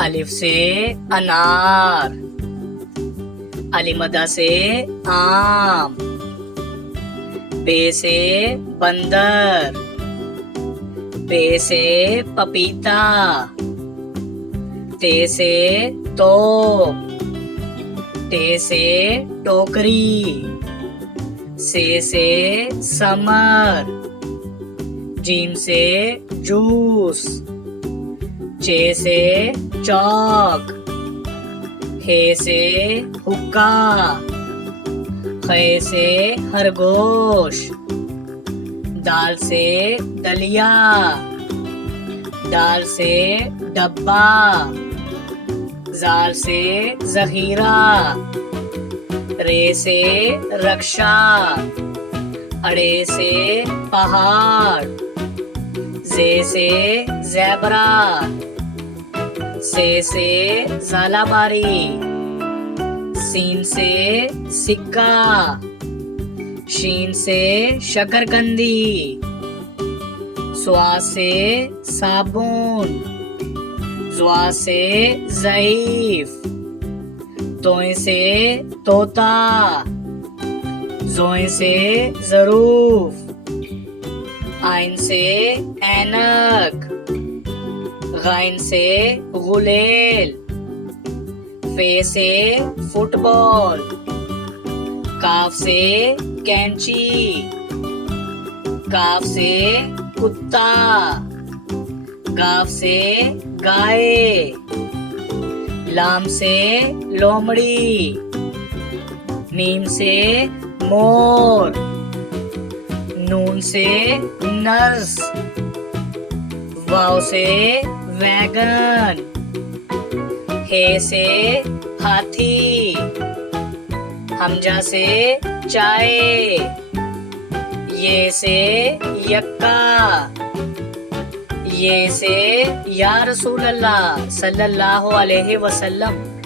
अलिफ से अनार, अलिमदा से आम, बे से बंदर, पे से पपीता, ते से तोप, टे से टोकरी, से समर, जीम से जूस, चे से चौक, हे से हुक्का, खे से खरगोश, दाल से दलिया, दाल से डब्बा, जाल से जहीरा, रे से रक्षा, अड़े से पहाड़, जे से ज़ेबरा, से झालाबारी, सीन से सिक्का, शीन से शकरकंदी, स्वा से साबुन, ज़्वा से ज़ईफ, तोय से तोता, ज़ोय से ज़रूफ, आइन से ऐनक, गाइन से गुलेल, फे से फुटबॉल, काफ से कैंची, काफ से कुत्ता, गाफ से गाय, लाम से लोमड़ी, मीम से मोर, नून से नर्स, वाव से वैगन, हे से हाथी, हमजा से चाय, ये से यक्का, ये से या रसूल अल्लाह सल्लल्लाहु अलैहि वसल्लम।